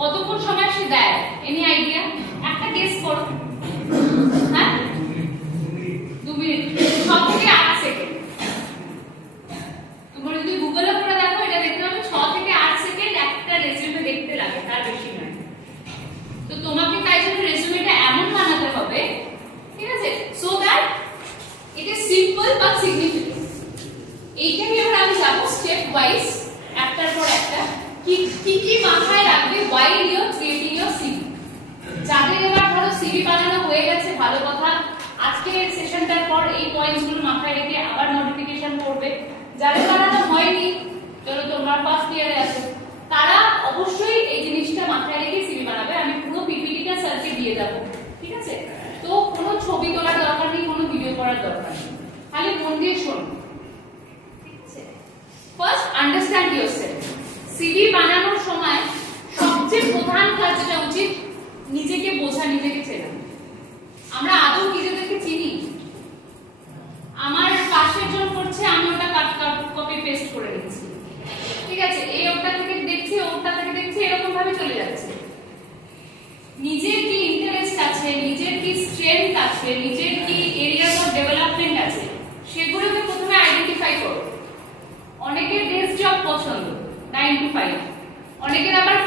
কতক্ষণ সময় সে দেয়? Any idea? একটা গেস করো। হ্যাঁ, 2 মিনিট, 6 থেকে 8 সেকেন্ড। তোমরা যদি গুগলে করে দেখো, এটা দেখতে পাবে 6 থেকে 8 সেকেন্ড একটা রেজিউমে দেখতে লাগে, তার বেশি নয়। তো তোমাকে তাই জন্য রেজিউমেটা এমন বানাতে হবে, ঠিক আছে, so that it is simple but significant. এইটাকে এবার আমি যাব স্টেপ ওয়াইজ, একটার পর একটা। কি কি মাথায় রাখবে while you are creating your CV। যাদের এবার ধরো সিভি বানানো হয়ে গেছে, ভালো কথা, আজকের সেশনটার পর এই পয়েন্টসগুলো মাথায় রেখে আবার নোটিফিকেশন করবে। যাদের বানানো হয়নি, চলো তোমরা ফার্স্ট ইয়ারে আছো, তারা অবশ্যই এই জিনিসটা মাথায় রেখে সিভি বানাবে। আমি পুরো পিপিটিটা স্যারকে দিয়ে যাব, ঠিক আছে? তো কোনো ছবি তোলার দরকার নেই, কোনো ভিডিও করার দরকার নেই, খালি মন দিয়ে শোনো, ঠিক আছে? First understand yourself. সিভি বানানোর সময় সবচেয়ে প্রধান কাজ যেটা উচিত, নিজেকে বোঝা, নিজেকে চেনা। আমরা আদৌ নিজেদেরকে চিনি? আমার পাশের জন করছে, আমি ওটা কপি পেস্ট করে দিচ্ছি, ঠিক আছে? এই ওটা থেকে দেখছি, ওটা থেকে দেখছি, এরকম ভাবে চলে যাচ্ছে। নিজের কি ইন্টারেস্ট আছে, নিজের কি স্ট্রেংথ আছে, নিজের কি এরিয়া অফ ডেভেলপমেন্ট আছে, সেগুলোকে প্রথমে আইডেন্টিফাই করো। অনেকের ডেস্ক জব পছন্দ 9 to 5, অনেকের আবার